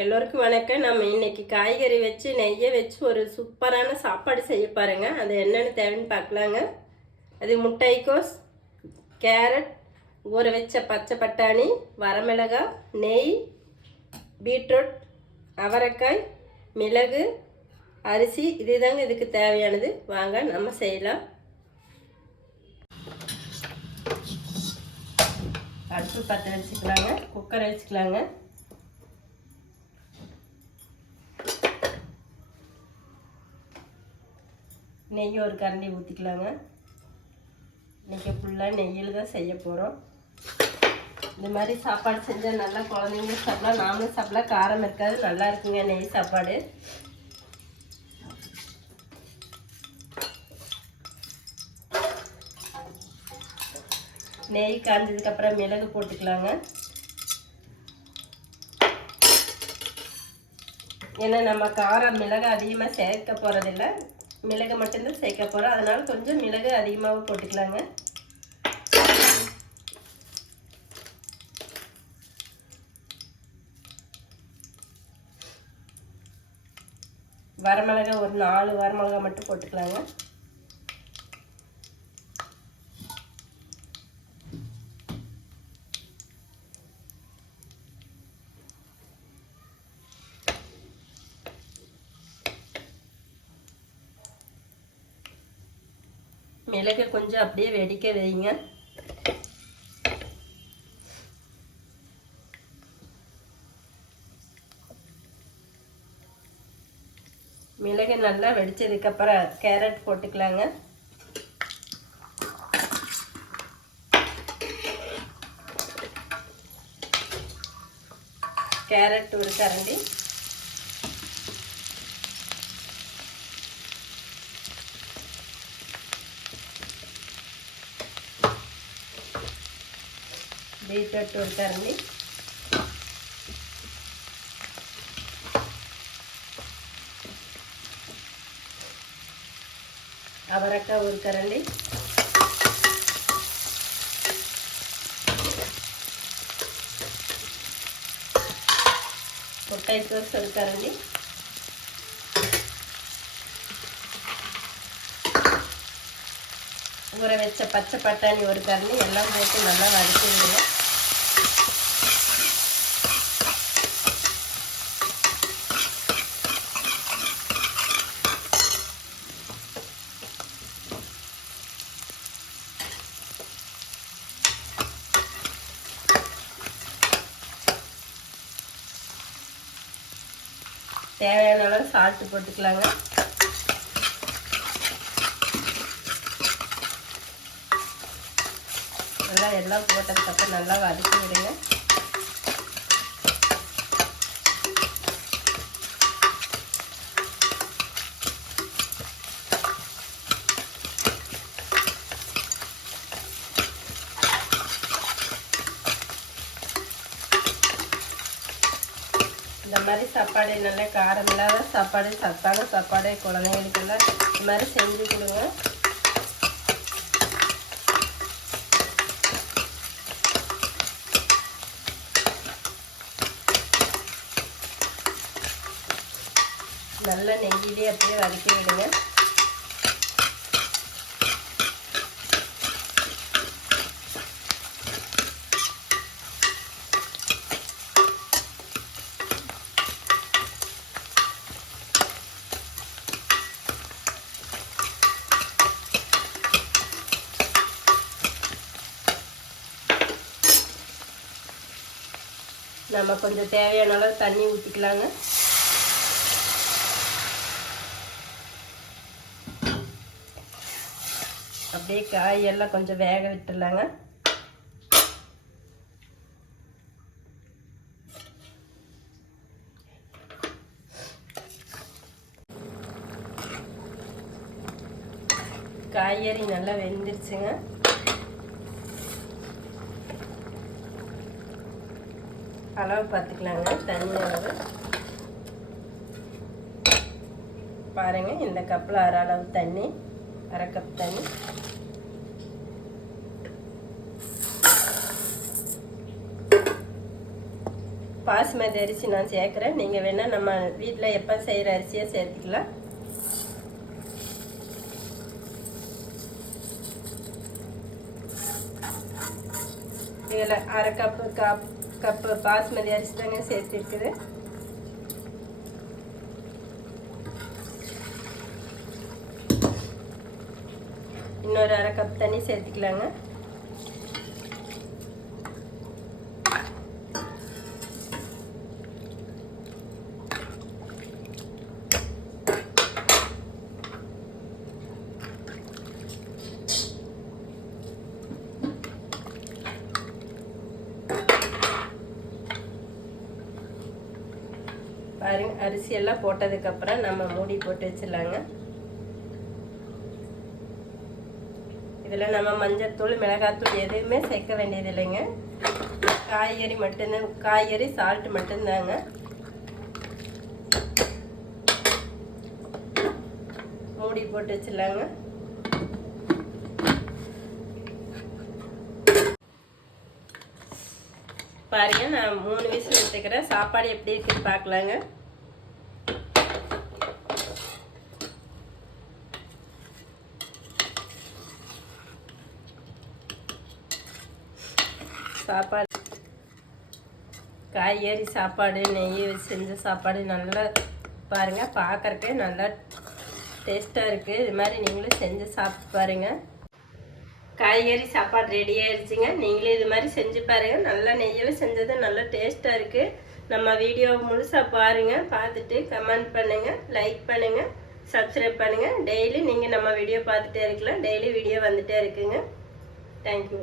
எல்லோருக்கும் வணக்கம். நம்ம இன்னைக்கு காய்கறி வச்சு நெய்யை வச்சு ஒரு சூப்பரான சாப்பாடு செய்ய பாருங்க. அது என்னென்னு தேவைன்னு பார்க்கலாங்க. அது முட்டைக்கோஸ் கேரட் ஊற வச்ச பச்சை பட்டாணி வரமிளகாய் நெய் பீட்ரூட் அவரைக்காய் மிளகு அரிசி. இதுதாங்க இதுக்கு தேவையானது. வாங்க நம்ம செய்யலாம். அடுப்பு பற்ற வச்சுக்கலாங்க. குக்கரை வச்சுக்கலாங்க. நெய் ஒரு கரண்டி ஊற்றிக்கலாங்க இன்றைக்கி ஃபுல்லாக நெய்யில் தான் செய்ய போகிறோம் இந்த மாதிரி சாப்பாடு செஞ்சால் நல்லா குழந்தைங்க சாப்பிடலாம். நாமளும் சாப்பிடலாம். காரம் இருக்காது. நல்லா இருக்குங்க நெய் சாப்பாடு. நெய் காய்ஞ்சதுக்கப்புறம் மிளகு போட்டுக்கலாங்க. ஏன்னா நம்ம காரம் மிளகு அதிகமாக சேர்க்க போகிறதில்ல மிளகு மட்டும்தான் சேர்க்க போகிறோம் அதனால் கொஞ்சம் மிளகு அதிகமாகவும் போட்டுக்கலாங்க. வரமிளகா ஒரு நாலு வரமிளகா மட்டும் போட்டுக்கலாங்க. மிளகு கொஞ்சம் அப்படியே வெடிக்க வைங்க. மிளகு நல்லா வெடிச்சதுக்கப்புறம் கேரட் போட்டுக்கலாங்க. கேரட் ஒரு கரண்டி. బీట్రూట్ ఉంటారండి అవరక్క ఉడకరండి పొట్టైకోస్ ఉడకరండి ஊற வச்ச பச்சை பட்டாணி ஒரு கரண்டி எல்லாம் போட்டு நல்லா வதக்கி தேவையான அளவு சால்ட்டு போட்டுக்கலாங்க. நல்லா எல்லாம் போட்டதுக்கப்புறம் நல்லா வதக்கி விடுங்க இந்த மாதிரி சாப்பாடு நல்ல காரம் இல்லாத சாப்பாடு சத்தான சாப்பாடு குழந்தைங்களுக்கெல்லாம் இந்த மாதிரி செஞ்சு கொடுங்க. நல்லா நெய்யிலே அப்படியே வதக்கி விடுங்க. நம்ம கொஞ்சம் தேவையான அளவு தண்ணி ஊற்றிக்கலாங்க அப்படியே காயெல்லாம் கொஞ்சம் வேக விட்டுடலாங்க. காய்கறி நல்லா வெந்துருச்சுங்க. அளவு பார்த்துக்கலாங்க. தண்ணி அளவு. பாருங்க இந்த கப்பில் அரை அளவு தண்ணி அரை கப் தண்ணி. பாசுமதி அரிசி நான் சேர்க்குறேன். நீங்கள் வேணால் நம்ம வீட்டில் எப்போ செய்கிற அரிசியாக சேர்த்துக்கலாம். இதில் அரை கப்பு கப் கப்பு பாஸ்மதி அரிசி தாங்க சேர்த்துருக்குது. இன்னொரு அரை கப் தண்ணி சேர்த்துக்கலாங்க. பாருங்க அரிசி எல்லாம் போட்டதுக்கப்புறம் நம்ம மூடி போட்டு வச்சிடலாங்க. இதில் நம்ம மஞ்சத்தூள் மிளகாத்தூள் எதுவுமே சேர்க்க வேண்டியது இல்லைங்க. காய்கறி மட்டும்தான் காய்கறி சால்ட் மட்டும்தாங்க. மூடி போட்டு வச்சிடலாங்க. பாருங்க நான் மூணு விசில் எடுத்துக்கிறேன். சாப்பாடு எப்படி இருக்குன்னு பார்க்கலாங்க. சாப்பாடு. காய்கறி சாப்பாடு நெய் வச்சு செஞ்ச சாப்பாடு நல்லா பாருங்கள் பார்க்குறக்கே நல்லா டேஸ்ட்டாக இருக்குது இது மாதிரி நீங்களும் செஞ்சு சாப்பிட்டு பாருங்கள் காய்கறி சாப்பாடு ரெடி ஆயிடுச்சுங்க நீங்களே இது மாதிரி செஞ்சு பாருங்கள் நல்லா நெய்யில் செஞ்சது நல்லா டேஸ்ட்டாக இருக்குது நம்ம வீடியோவை முழுசாக பாருங்கள் பார்த்துட்டு கமெண்ட் பண்ணுங்கள் லைக் பண்ணுங்கள் சப்ஸ்கிரைப் பண்ணுங்கள் டெய்லி நீங்கள் நம்ம வீடியோ பார்த்துட்டே இருக்கலாம். டெய்லி வீடியோ வந்துகிட்டே இருக்குங்க. தேங்க்யூ